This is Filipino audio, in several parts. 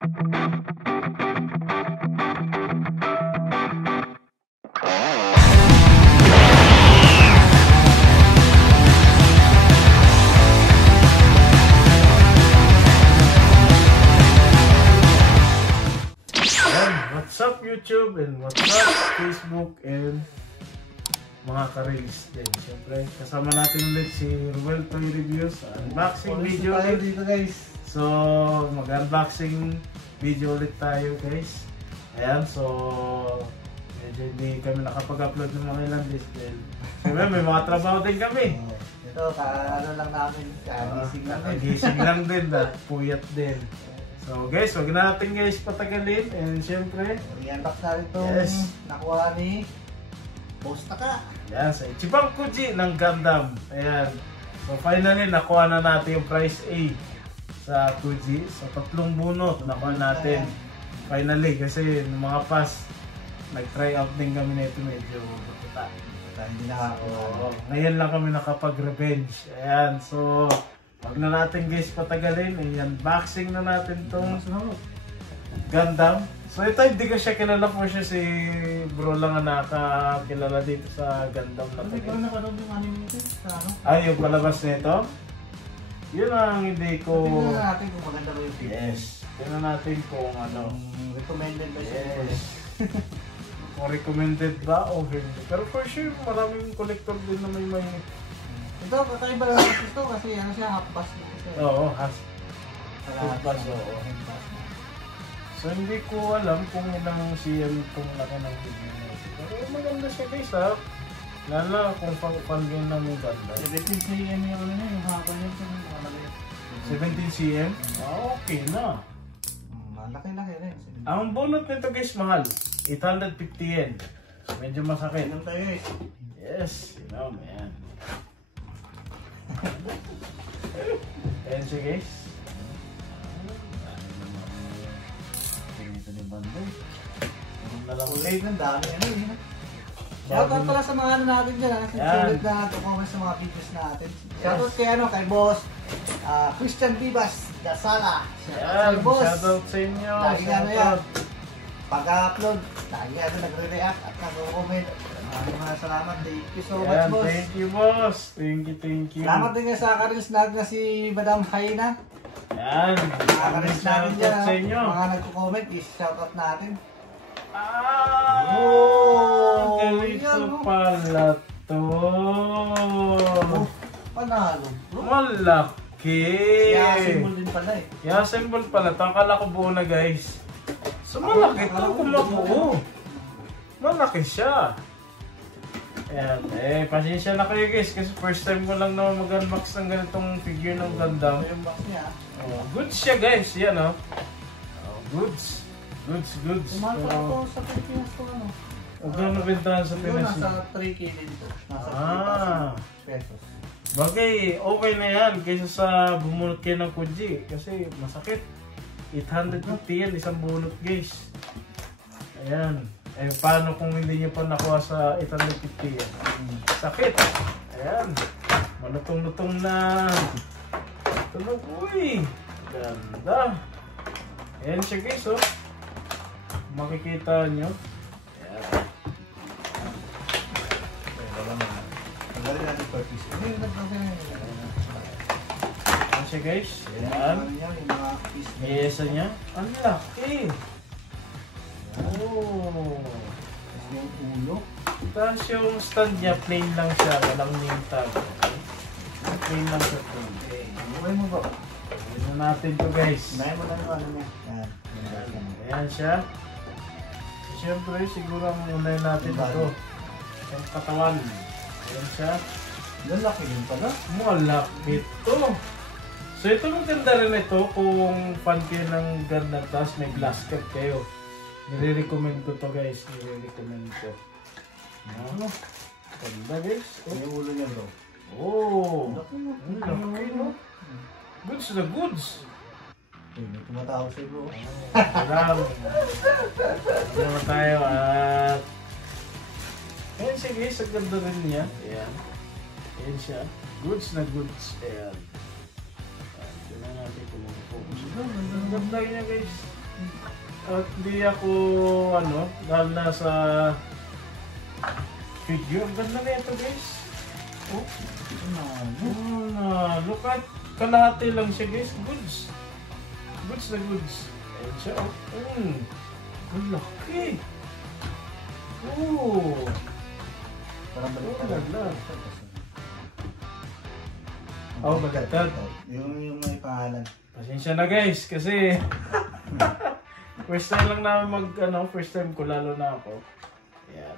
What's up YouTube and what's up Facebook and mga ka-release din. Siyempre, kasama natin ulit si Ruel Toy Reviews. Unboxing video ulit dito guys. So, mag-unboxing video ulit tayo guys. Ayan, so medyo hindi kami nakapag-upload ng mga ilang days din. Siyempre, may mga trabaho din kami. Ito, ano lang namin, Gising lang din, puyat din. So guys, wag na natin guys patagalin and syempre i-unbox natin itong nakuha ni Boss Taka. Yan, sa Ichiban Kuji ng Gundam. Ayan. So finally, nakuha na natin yung price A sa Kuji. So 3 bunot nakuha natin. Finally, kasi ng mga past, nag-try out din kami na ito medyo batuta. Hindi nakakuha. Ngayon lang kami nakapag-revenge. Ayan, so wag na natin guys patagalin, i-unboxing na natin itong Gundam. So ito hindi ko siya kilala po siya, si bro lang ang nakakilala dito sa Gundam na ito. Hindi ko napanood yung anime nito. Ay, yung palabas nito? Yun ang hindi ko... Tingnan natin kung maganda ba yung video. Yes, tingnan natin kung ano. Recommended ba siya? Yes. Kung recommended ba o hindi. Pero for sure, maraming collector din na may Ito, kakaiba lang ito kasi ano siya, half-bass na ito. Oo, half-bass, oo. So hindi ko alam kung ilang CM itong laki ng video na ito. Pero maganda siya guys ha. Lala kung fan game na may ganda. 17 cm yung ano niya, yung haba niya ito. 17 cm? Okay na. Malaki-laki rin. Ang bunot nito guys mahal. 850 yen. So medyo masakit. Inom tayo guys. Yes, inom yan. Ayan siya guys. Ito ni Bandoy. Anong nalang Ulit ng dami ano eh. Shoutout pala sa mga ano natin dyan ha. Sulit na comment sa mga videos natin. Shoutout kay ano, kay Boss Christian Vivas Gasala. Ayan, Shoutout Boss. shoutout sa inyo. Lagi ano yan. Pag-upload, lagi ano nagre-react at nag-comment. Maraming salamat. Thank you so much, Boss. Thank you, Boss. Thank you. Salamat din nga sa ka-reels vlog na si Madam Haina. Ayan. Ka-reels natin dyan sa inyo. Mga nagko-comment, i-shoutout natin. Ganito pala to. Panalo. Malaki. Kaya symbol din pala eh. Kaya symbol pala to. Akala ko buo na guys. So malaki to kung mabuo. Malaki siya. Ayan, pasensya na kayo guys kasi first time ko lang naman mag-unbox ng ganitong figure ng Gundam. Yung box niya. Goods siya guys, yan o. Goods. Umahal pa ito sa Pilipinas ko ano. Huwag kang nabentahan sa Pinas. Nasa 3K din ito. Nasa 3,000 pesos. Bagay, okay na yan kaysa sa bumunot kayo ng Kuji. Kasi masakit. 850 yan, isang bunot guys. Ayan. Paano kung hindi nyo pa nakuha sa 850 yan? Sakit. Ayan. Malutong-lutong na. Tunog, uy. Ganda. Ayan siya guys, oh. Makikita nyo. Ayan. Tanggalin natin per piece. Ayan siya guys. Ayan. Yung mga piece. Iyesa niya. Ang laki. Oh. Yung ulo. Tapos yung stand niya, plain lang siya. Walang name tag. Okay? Plain lang siya. Okay. Buhay mo ba? Tignan natin to guys. Buhay mo lang yung ano niya. Ayan siya. Siyempre, siguro ang unahin natin ito. Yung katawan. Ayan siya. Lalaki din pala. Malaki ito. So ito maganda rin ito kung fan kayo ng Gundam tapos may glass cap kayo. Nire-recommend ko to guys. Nire-recommend ko. Ano? Ganda guys. Yung ulo niya bro. Oh. Laki mo. Laki no? Goods na goods. May tumatawag sa'yo bro. Salamat. Salamat tayo at ayan siya guys, ang ganda rin niya. Ayan. Ayan siya. Goods na goods. Ayan. Tignan natin kung mag-focus. Ang ganda niya guys. At hindi ako, dahil nasa figure. Ganda na ito guys. Oh, look at kalahati lang siya guys. Goods. Goods na goods. Ayan siya. Ang laki. Oh. Parang balik ka lang. Oh, magandang. Yung may pangalan. Pasensya na guys, kasi first time lang namin first time ko lalo na ako. Ayan.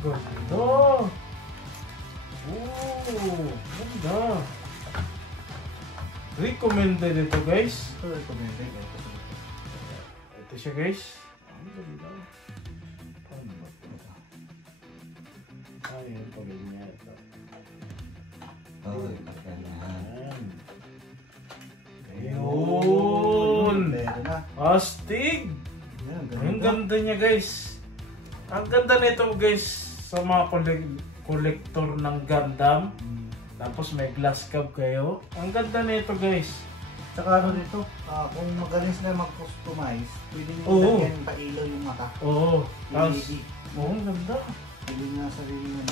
Ganda. Ganda. Recommended ito guys. Recommended. Ito siya guys. Ang ganda. Ayan, pagod niya ito. Ayan. Ayun. Astig. Ang ganda niya guys. Ang ganda nito guys sa mga kolektor ng Gundam. Tapos may glass cap kayo. Ang ganda nito guys. Tsaka dito, kung magaling sila mag-customize, pwede nyo lagyan pa-ilaw yung mata. Oo. Ang ganda. Pwede nyo na sarili nyo.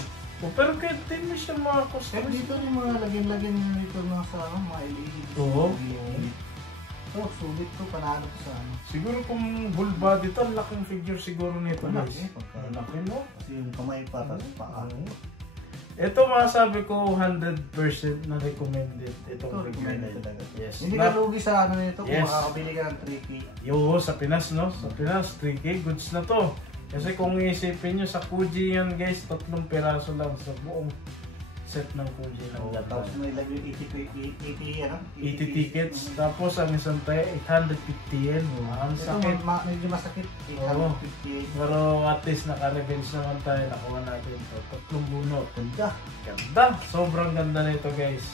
Pero kahit din mo siya mga customize. Pero dito yung mga lagyan-lagyan nyo dito sa mga LED. Oo. So, sulit to, panalo to sa Siguro kung full body to, laking figure siguro nito guys. Laki no? Kasi yung kamay pa, tapos paa. Ito masasabi ko 100% na recommended itong figure na ito. Yes. Hindi ka lugi sa nito kung Yes. makakabili ka ng 3K. Sa Pinas no? Sa Pinas, 3K goods na to. Kasi kung iisipin nyo sa Kuji yan guys, 3 piraso lang sa buong set ng Kuji ng Gundam. Tapos may lagyan 80 tickets. Tapos ang isang tayo, 850 yen. Ang sakit. Medyo masakit. 850. Pero at least naka-revenge naman tayo. Nakuha natin ito. 3 bunot. Ganda. Ganda. Sobrang ganda nito guys.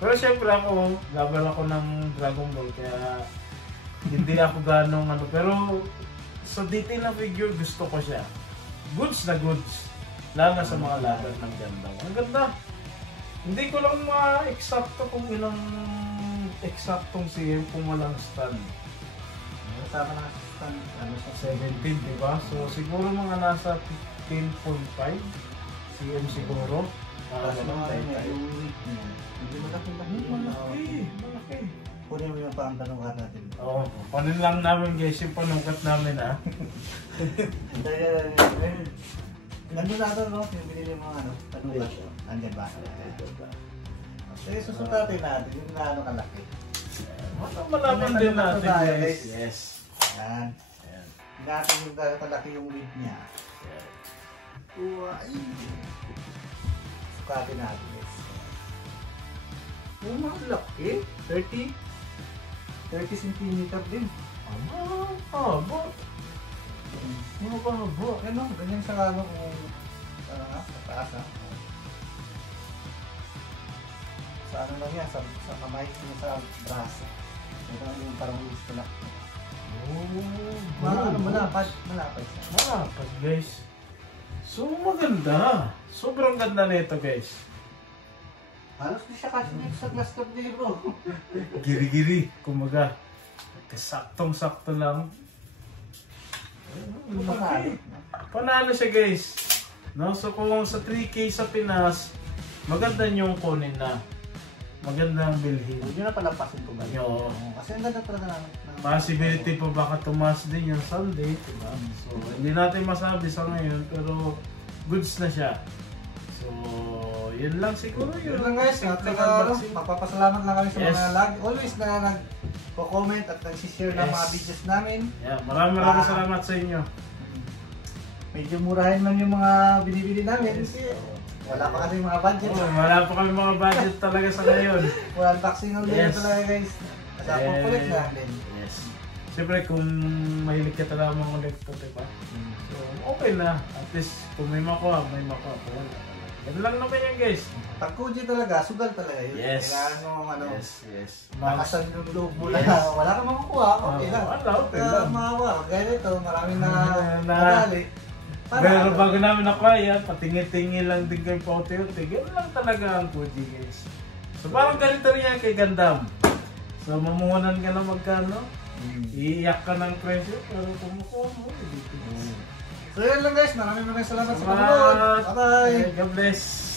Pero syempre ako, lover ako ng Dragon Ball. Kaya hindi ako ganong Pero sa detail na figure, gusto ko siya. Goods na goods. Lalo na sa mga lover ng Gundam. Ang ganda. Hindi ko lang ma-eksakto kung ilang eksaktong CM kung walang stand. Kasama na sa stand. Sa 17, diba? So siguro mga nasa 15.5 CM siguro. Tapos mga yung weight niya. Hindi Malaki. Kunin mo yung pantanungan natin. Oo. Panin lang namin guys yung panungkat namin ha. Nandun na ito, no? Yung binili mo tanungan. Andyan ba? Sige, susuntatin natin yung kalaki. Malaman din natin guys. Yes. Yan. Natin yung kalaki yung weight niya. Sukatin natin guys. Malaki. 30 cm din. Haba. Ano? Ganyan sa kung sa taas sa lang yan, sa kamay, sa braso. Yung parang gusto na. Malapad Guys. So maganda. Sobrang ganda nito guys. Halos di siya kasi dito sa glass top niya bro. Giri-giri. Kumaga. Saktong-sakto lang. Panalo siya guys. No? So kung sa 3K sa Pinas, maganda yung kunin na. Magandang bilhin. Huwag nyo na palampasin ko ba? Oo. Kasi ang ganda talaga namin. Possibility pa baka tumaas din yung Sunday. Diba? So hindi natin masabi sa ngayon pero goods na siya. So yun lang siguro yun. Yun lang guys. Magpapasalamat lang kami sa mga always na nagko-comment at nagsishare ng mga videos namin. Yeah, maraming salamat sa inyo. Medyo murahin man yung mga binibili namin. Wala pa kasi mga budget. Wala pa kami mga budget talaga sa ngayon. Walang taxi ng din talaga guys. Kasi kukulit lang din. Yes. Siyempre kung mahilig ka talaga mga kolektor, diba? So okay na. At least kung may makuha, may makuha. Ganun lang naman yan guys. Pag Kuji talaga, sugal talaga yun. Yes. Kailangan mo Yes. Nakasan yung loob mo na wala kang makukuha. Okay lang. Okay lang. Makakuha. Gaya ito, maraming nadali. Pero bago namin nakuha yan, patingin-tingin lang din kayo pauti-uti. Ganun lang talaga ang Kuji guys. So parang ganito rin yan kay Gundam. So mamuhunan ka na magkano? Iiyak ka ng presyo, pero kumukuha mo. So yun lang guys, maraming salamat sa panonood. Bye-bye! God bless!